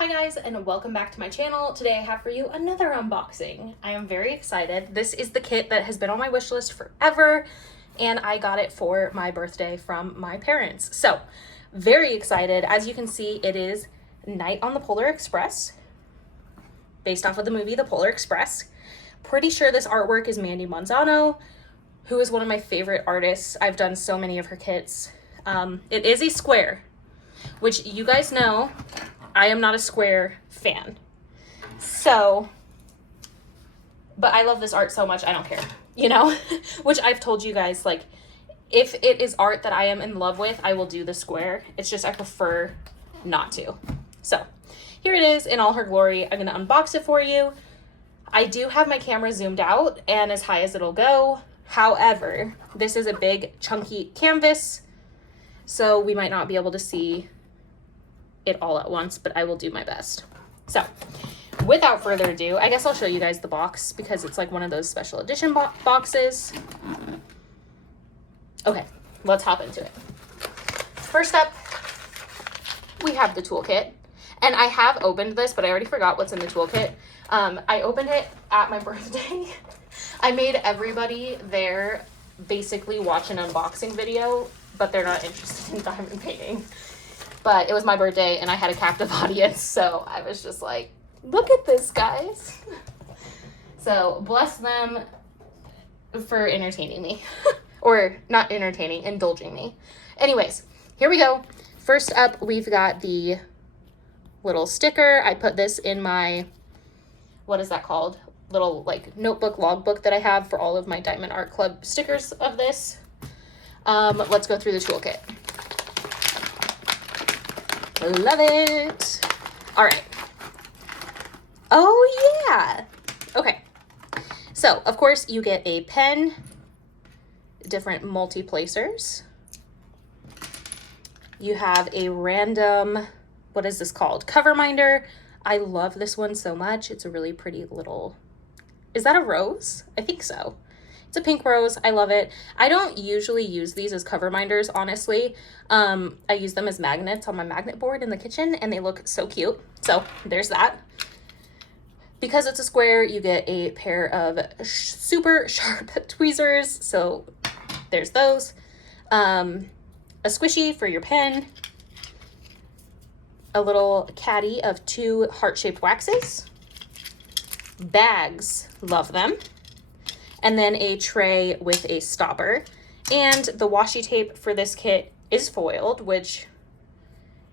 Hi guys, and welcome back to my channel. Today I have for you another unboxing. I am very excited. This is the kit that has been on my wish list forever, and I got it for my birthday from my parents. So, very excited. As you can see, it is Night on the Polar Express, based off of the movie The Polar Express. Pretty sure this artwork is Mandy Manzano, who is one of my favorite artists. I've done so many of her kits. It is a square, which you guys know I am not a square fan. So, but I love this art so much, I don't care, you know? Which I've told you guys, like, if it is art that I am in love with, I will do the square. It's just I prefer not to. So, here it is in all her glory. I'm gonna unbox it for you. I do have my camera zoomed out and as high as it'll go. However, this is a big, chunky canvas, so we might not be able to see it all at once, but I will do my best. So without further ado, I guess I'll show you guys the box because it's like one of those special edition boxes. Okay, let's hop into it. First up, we have the toolkit, and I have opened this, but I already forgot what's in the toolkit. I opened it at my birthday. I made everybody there basically watch an unboxing video, but they're not interested in diamond painting. But it was my birthday and I had a captive audience, so I was just like, look at this, guys. So bless them for entertaining me. Or not entertaining, indulging me. Anyways, here we go. First up, we've got the little sticker. I put this in my, what is that called? Little like notebook, logbook that I have for all of my Diamond Art Club stickers of this. Let's go through the toolkit. Love it. All right. Oh yeah. Okay. So of course you get a pen, different multi-placers. You have a random, what is this called? Cover minder. I love this one so much. It's a really pretty little, is that a rose? I think so. It's a pink rose. I love it. I don't usually use these as cover minders, honestly. I use them as magnets on my magnet board in the kitchen, and they look so cute. So there's that. Because it's a square, you get a pair of super sharp tweezers. So there's those. A squishy for your pen. A little caddy of 2 heart-shaped waxes. Bags, love them. And then a tray with a stopper. And the washi tape for this kit is foiled, which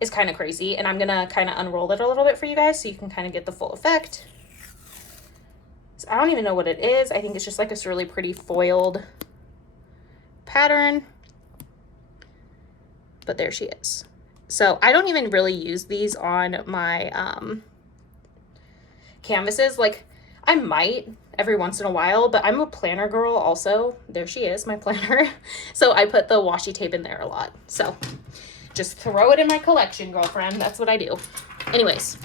is kind of crazy. And I'm gonna kind of unroll it a little bit for you guys so you can kind of get the full effect. So I don't even know what it is. I think it's just like this really pretty foiled pattern. But there she is. So I don't even really use these on my canvases. Like, I might every once in a while, but I'm a planner girl also. There she is, my planner. So I put the washi tape in there a lot. So just throw it in my collection, girlfriend. That's what I do. Anyways,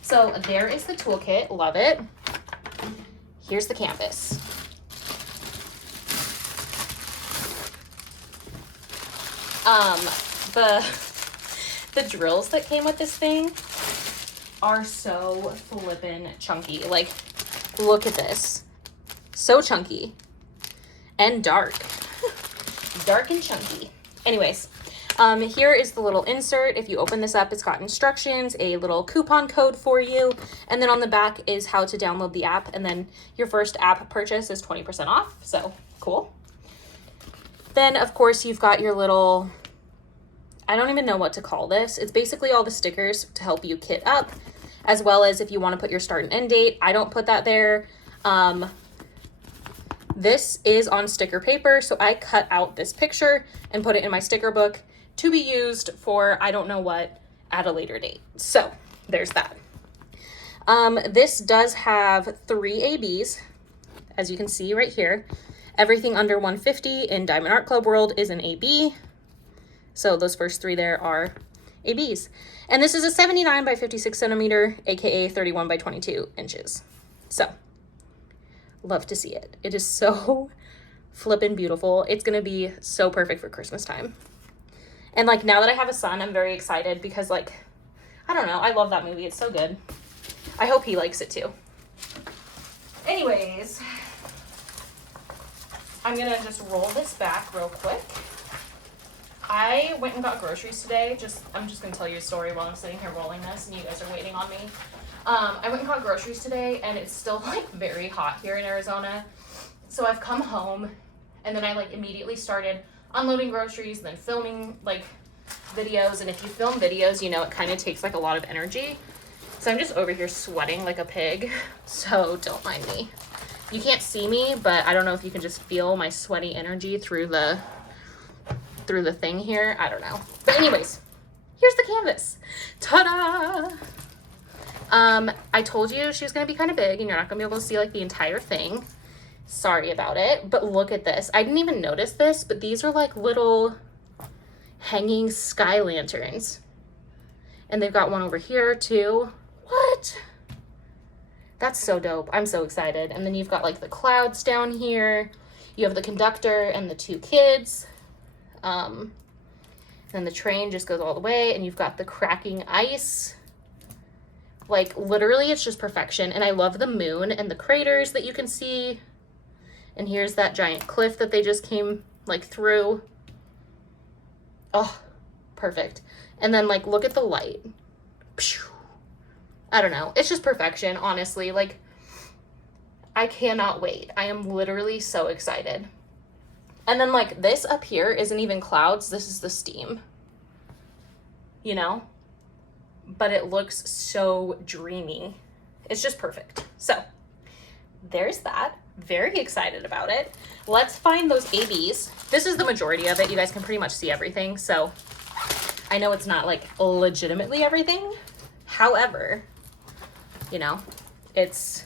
so there is the toolkit. Love it. Here's the canvas. The drills that came with this thing are so flippin' chunky. Like, look at this. So chunky. And dark. Dark and chunky. Anyways, here is the little insert. If you open this up, it's got instructions, a little coupon code for you, and then on the back is how to download the app, and then your first app purchase is 20% off, so cool. Then, of course, you've got your little, I don't even know what to call this. It's basically all the stickers to help you kit up, as well as if you want to put your start and end date. I don't put that there. This is on sticker paper, so I cut out this picture and put it in my sticker book to be used for I don't know what at a later date. So there's that. This does have 3 ABs, as you can see right here. Everything under 150 in Diamond Art Club world is an AB. So those first 3 there are ABs. And this is a 79 by 56 centimeter, aka 31 by 22 inches. So, love to see it. It is so flippin' beautiful. It's gonna be so perfect for Christmas time. And like, now that I have a son, I'm very excited because like, I don't know. I love that movie. It's so good. I hope he likes it too. Anyways, I'm gonna just roll this back real quick. I went and got groceries today. I'm just gonna tell you a story while I'm sitting here rolling this and you guys are waiting on me. I went and got groceries today and it's still like very hot here in Arizona. So I've come home and then I like immediately started unloading groceries, then filming like videos. And if you film videos, you know, it kind of takes like a lot of energy. So I'm just over here sweating like a pig. So don't mind me. You can't see me, but I don't know if you can just feel my sweaty energy through the thing here. I don't know. But anyways, here's the canvas. Ta-da! I told you she was going to be kind of big and you're not going to be able to see like the entire thing. Sorry about it, but look at this. I didn't even notice this, but these are like little hanging sky lanterns. And they've got one over here too. What? That's so dope. I'm so excited. And then you've got like the clouds down here. You have the conductor and the two kids. Then the train just goes all the way and you've got the cracking ice. Like literally it's just perfection. And I love the moon and the craters that you can see. And here's that giant cliff that they just came like through. Oh, perfect. And then like, look at the light. I don't know. It's just perfection, honestly. Like, I cannot wait. I am literally so excited. And then like this up here isn't even clouds. This is the steam, you know, but it looks so dreamy. It's just perfect. So there's that. Very excited about it. Let's find those ABs. This is the majority of it. You guys can pretty much see everything. So I know it's not like legitimately everything. However, you know, it's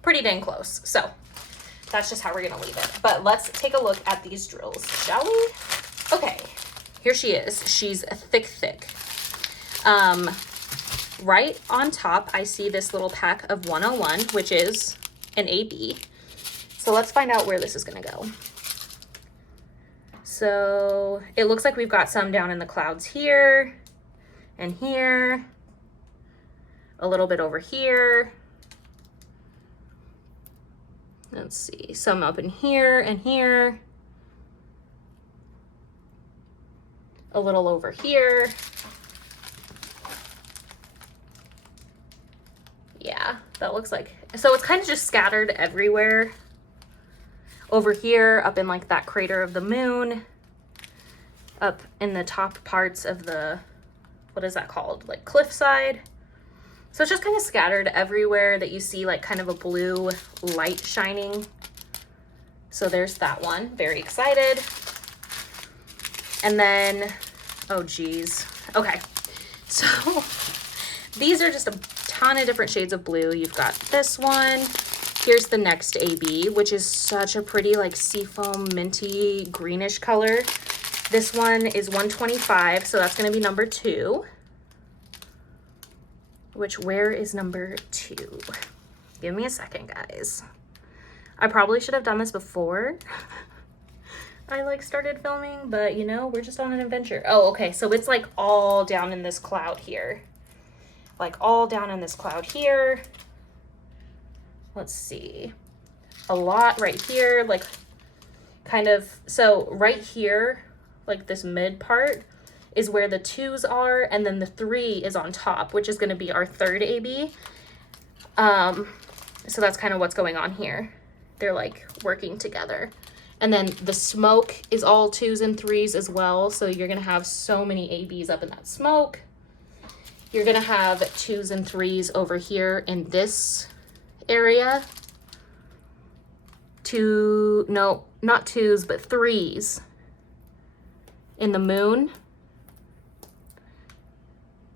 pretty dang close. So that's just how we're gonna leave it. But let's take a look at these drills, shall we? Okay, here she is. She's thick. Right on top, I see this little pack of 101, which is an AB. So let's find out where this is gonna go. So it looks like we've got some down in the clouds here and here, a little bit over here. Let's see, some up in here and here, a little over here. Yeah, that looks like, so it's kind of just scattered everywhere. Over here, up in like that crater of the moon, up in the top parts of the, what is that called? Like cliffside. So it's just kind of scattered everywhere that you see like kind of a blue light shining. So there's that one, very excited. And then, oh geez. Okay, so these are just a ton of different shades of blue. You've got this one. Here's the next AB, which is such a pretty like seafoam minty greenish color. This one is 125, so that's gonna be number 2. Which, where is number 2? Give me a second, guys. I probably should have done this before I like started filming, but you know, we're just on an adventure. Oh, okay, so it's like all down in this cloud here. Like all down in this cloud here. Let's see. A lot right here, like kind of, so right here, like this mid part is where the 2s are, and then the 3 is on top, which is gonna be our third AB. So that's kind of what's going on here. They're like working together. And then the smoke is all 2s and 3s as well. So you're gonna have so many ABs up in that smoke. You're gonna have 2s and 3s over here in this area. No, not 2s, but 3s in the moon.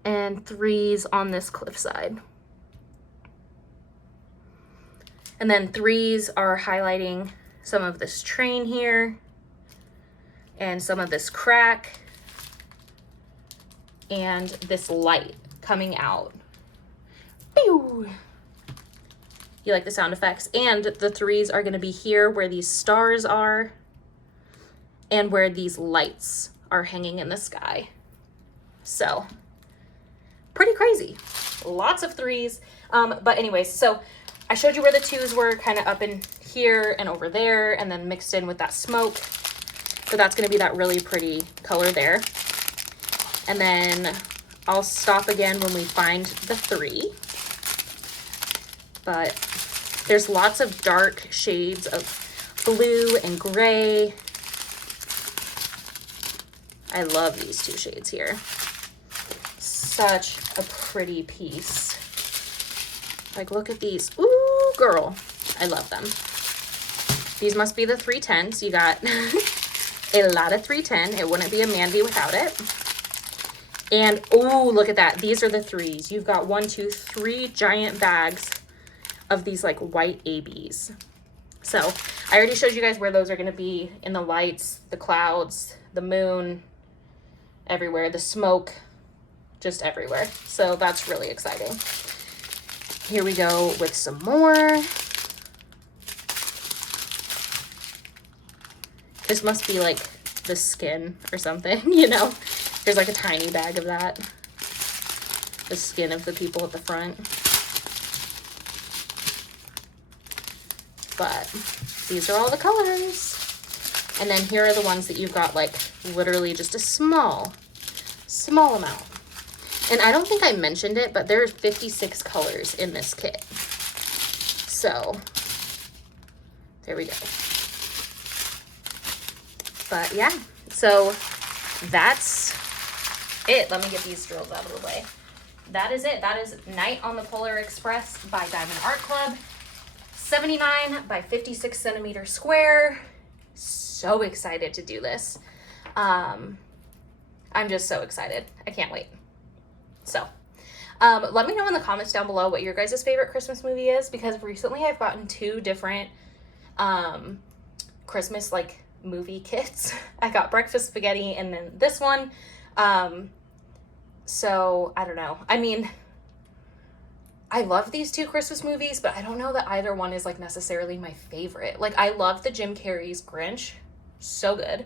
And 3s on this cliffside. And then 3s are highlighting some of this train here and some of this crack and this light coming out. Pew! You like the sound effects? And the 3s are gonna be here where these stars are and where these lights are hanging in the sky. So pretty crazy. Lots of 3s. But anyways, so I showed you where the 2s were, kind of up in here and over there, and then mixed in with that smoke. So that's going to be that really pretty color there. And then I'll stop again when we find the 3. But there's lots of dark shades of blue and gray. I love these 2 shades here. Such a pretty piece. Like, look at these. Ooh, girl. I love them. These must be the 310s. You got a lot of 310. It wouldn't be a Mandy without it. And, oh, look at that. These are the 3s. You've got 1, 2, 3 giant bags of these, like, white ABs. So, I already showed you guys where those are going to be in the lights, the clouds, the moon, everywhere, the smoke, just everywhere. So, that's really exciting. Here we go with some more. This must be like the skin or something, you know? There's like a tiny bag of that. The skin of the people at the front. But these are all the colors. And then here are the ones that you've got like literally just a small amount. And I don't think I mentioned it, but there's 56 colors in this kit. So, there we go. But yeah, so that's it. Let me get these drills out of the way. That is it. That is Night on the Polar Express by Diamond Art Club. 79 by 56 centimeter square. So excited to do this. I'm just so excited. I can't wait. So, let me know in the comments down below what your guys' favorite Christmas movie is, because recently I've gotten 2 different Christmas like movie kits. I got breakfast spaghetti and then this one. So I don't know. I mean, I love these 2 Christmas movies, but I don't know that either one is like necessarily my favorite. Like, I love the Jim Carrey's Grinch. So good.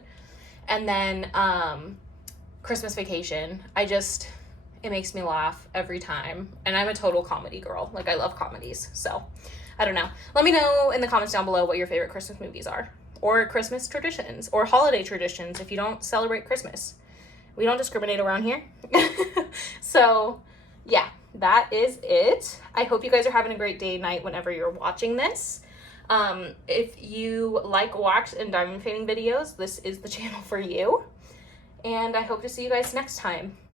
And then Christmas Vacation. It makes me laugh every time. And I'm a total comedy girl. Like, I love comedies. So, I don't know. Let me know in the comments down below what your favorite Christmas movies are. Or Christmas traditions. Or holiday traditions if you don't celebrate Christmas. We don't discriminate around here. So, yeah. That is it. I hope you guys are having a great day, night, whenever you're watching this. If you like wax and diamond painting videos, this is the channel for you. And I hope to see you guys next time.